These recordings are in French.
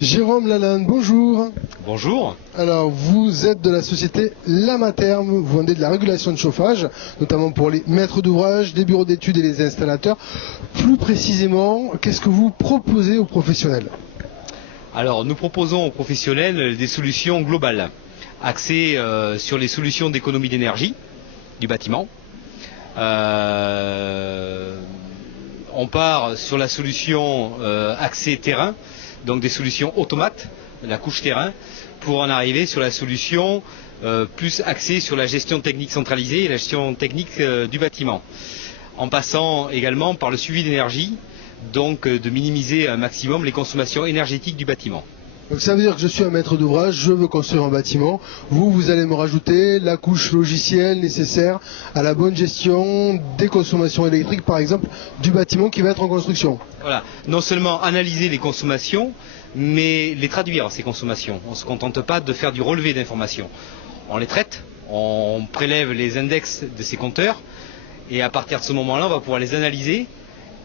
Jérôme Lalande, bonjour. Bonjour. Alors, vous êtes de la société Lamaterme, vous vendez de la régulation de chauffage, notamment pour les maîtres d'ouvrage, les bureaux d'études et les installateurs. Plus précisément, qu'est-ce que vous proposez aux professionnels? Alors, nous proposons aux professionnels des solutions globales, axées sur les solutions d'économie d'énergie du bâtiment. On part sur la solution axée terrain, donc des solutions automates, la couche terrain, pour en arriver sur la solution plus axée sur la gestion technique centralisée et la gestion technique du bâtiment. En passant également par le suivi d'énergie, donc de minimiser un maximum les consommations énergétiques du bâtiment. Donc ça veut dire que je suis un maître d'ouvrage, je veux construire un bâtiment. Vous allez me rajouter la couche logicielle nécessaire à la bonne gestion des consommations électriques, par exemple, du bâtiment qui va être en construction. Voilà, non seulement analyser les consommations, mais les traduire, ces consommations. On ne se contente pas de faire du relevé d'informations. On les traite, on prélève les index de ces compteurs, et à partir de ce moment-là, on va pouvoir les analyser,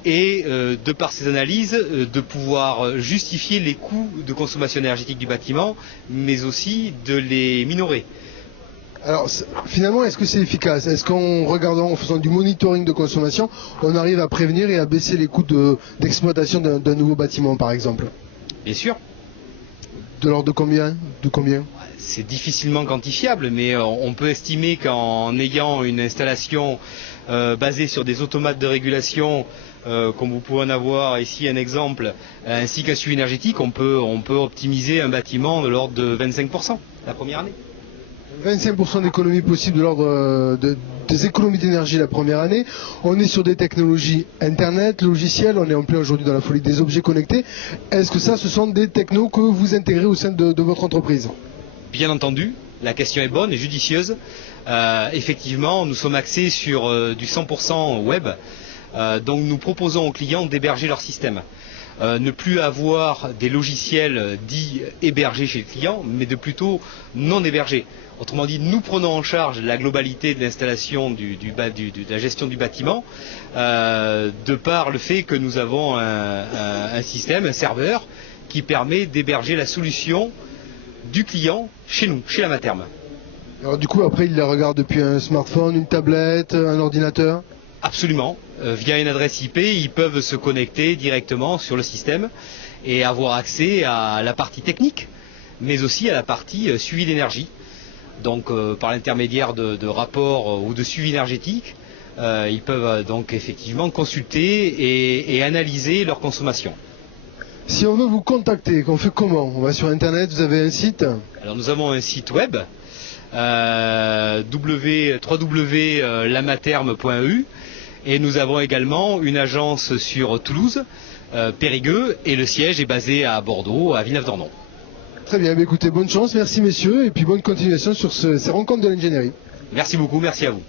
et de par ces analyses, de pouvoir justifier les coûts de consommation énergétique du bâtiment, mais aussi de les minorer. Alors finalement, est-ce que c'est efficace? Est-ce qu'en regardant, en faisant du monitoring de consommation, on arrive à prévenir et à baisser les coûts d'exploitation d'un nouveau bâtiment, par exemple? Bien sûr. De l'ordre de combien? C'est difficilement quantifiable, mais on peut estimer qu'en ayant une installation basée sur des automates de régulation, comme vous pouvez en avoir ici un exemple, ainsi qu'un suivi énergétique, on peut optimiser un bâtiment de l'ordre de 25% la première année. 25% d'économie possible de l'ordre des économies d'énergie la première année. On est sur des technologies internet, logicielles, on est en plein aujourd'hui dans la folie des objets connectés. Est-ce que ça, ce sont des technos que vous intégrez au sein de votre entreprise? Bien entendu, la question est bonne et judicieuse. Effectivement, nous sommes axés sur du 100% web. Donc nous proposons aux clients d'héberger leur système. Ne plus avoir des logiciels dits hébergés chez le client, mais de plutôt non hébergés. Autrement dit, nous prenons en charge la globalité de l'installation de la gestion du bâtiment, de par le fait que nous avons un système, un serveur, qui permet d'héberger la solution du client chez nous, chez Lamaterme. Alors du coup, après, il la regarde depuis un smartphone, une tablette, un ordinateur? Absolument. Via une adresse IP, ils peuvent se connecter directement sur le système et avoir accès à la partie technique, mais aussi à la partie suivi d'énergie. Donc par l'intermédiaire de rapports ou de suivi énergétique, ils peuvent donc effectivement consulter et analyser leur consommation. Si on veut vous contacter, on fait comment? On va sur internet, vous avez un site? Alors nous avons un site web, www.lamaterme.eu, et nous avons également une agence sur Toulouse, Périgueux, et le siège est basé à Bordeaux, à Villeneuve-d'Ornon. Très bien, écoutez, bonne chance, merci messieurs, et puis bonne continuation sur ces rencontres de l'ingénierie. Merci beaucoup, merci à vous.